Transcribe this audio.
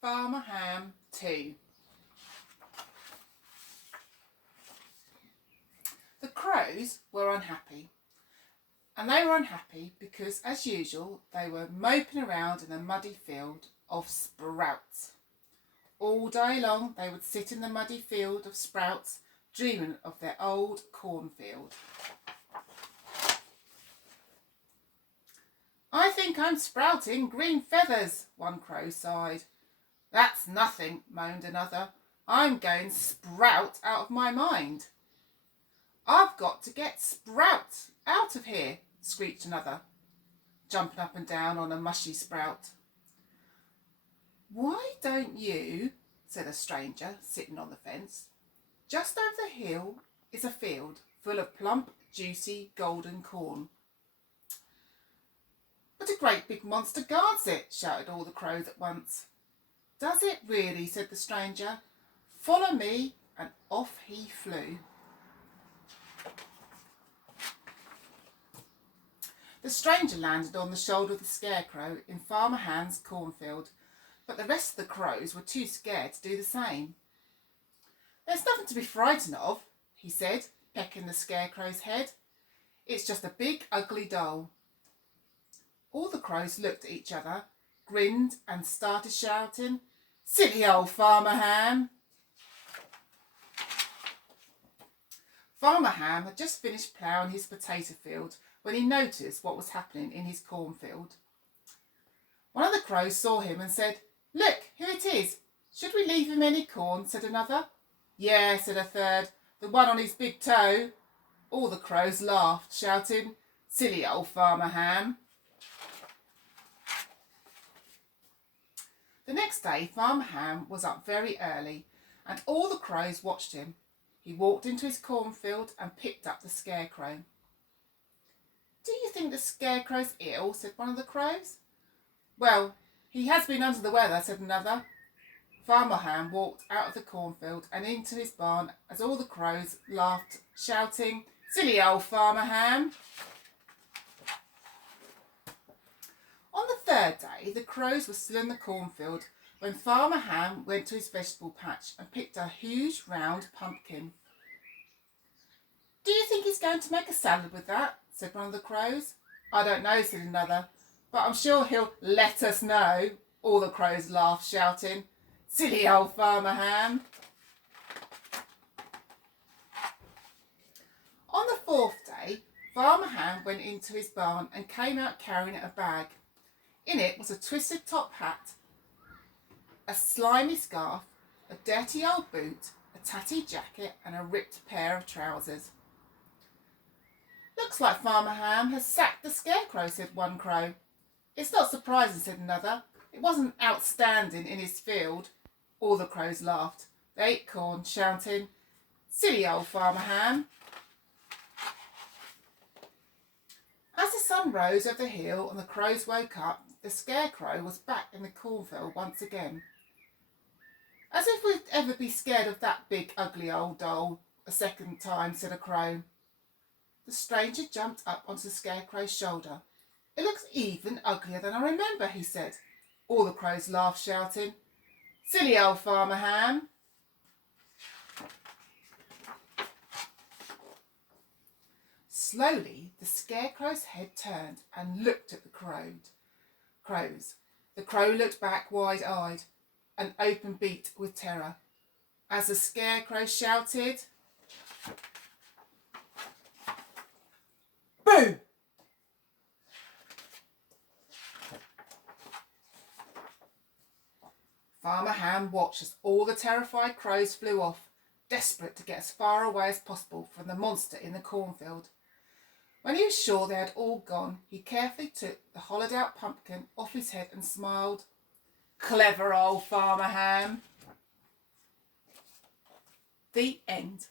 Farmer Ham 2. The crows were unhappy. And they were unhappy because, as usual, they were moping around in a muddy field of sprouts. All day long they would sit in the muddy field of sprouts, dreaming of their old cornfield. "I think I'm sprouting green feathers," one crow sighed. "That's nothing," moaned another. "I'm going sprout out of my mind." "I've got to get Sprout out of here," screeched another, jumping up and down on a mushy sprout. "Why don't you," said a stranger sitting on the fence. "Just over the hill is a field full of plump, juicy, golden corn." "But a great big monster guards it," shouted all the crows at once. "Does it really?" said the stranger. "Follow me," and off he flew. The stranger landed on the shoulder of the scarecrow in Farmer Ham's cornfield, but the rest of the crows were too scared to do the same. "There's nothing to be frightened of," he said, pecking the scarecrow's head. "It's just a big, ugly doll." All the crows looked at each other, grinned, and started shouting, "Silly old Farmer Ham!" Farmer Ham had just finished ploughing his potato field when he noticed what was happening in his cornfield. One of the crows saw him and said, "Look, here it is. Should we leave him any corn?" said another. "Yeah," said a third, "the one on his big toe." All the crows laughed, shouting, "Silly old Farmer Ham!" The next day Farmer Ham was up very early, and all the crows watched him. He walked into his cornfield and picked up the scarecrow. "Do you think the scarecrow's ill?" said one of the crows. "Well, he has been under the weather," said another. Farmer Ham walked out of the cornfield and into his barn as all the crows laughed, shouting, "Silly old Farmer Ham!" On the third day, the crows were still in the cornfield when Farmer Ham went to his vegetable patch and picked a huge round pumpkin. "Do you think he's going to make a salad with that?" said one of the crows. "I don't know," said another, "but I'm sure he'll let us know." All the crows laughed, shouting, "Silly old Farmer Ham!" On the fourth day, Farmer Ham went into his barn and came out carrying a bag. In it was a twisted top hat, a slimy scarf, a dirty old boot, a tatty jacket, and a ripped pair of trousers. "Looks like Farmer Ham has sacked the scarecrow," said one crow. "It's not surprising," said another. "It wasn't outstanding in his field." All the crows laughed. They ate corn, shouting, "Silly old Farmer Ham!" As the sun rose over the hill and the crows woke up, the scarecrow was back in the cornfield once again. "As if we'd ever be scared of that big, ugly old doll a second time," said a crow. The stranger jumped up onto the scarecrow's shoulder. "It looks even uglier than I remember," he said. All the crows laughed, shouting, "Silly old Farmer Ham!" Slowly, the scarecrow's head turned and looked at the crows. The crow looked back wide-eyed and open-beaked with terror, as the scarecrow shouted, "Boo!" Farmer Ham watched as all the terrified crows flew off, desperate to get as far away as possible from the monster in the cornfield. When he was sure they had all gone, he carefully took the hollowed-out pumpkin off his head and smiled. "Clever old Farmer Ham!" The end.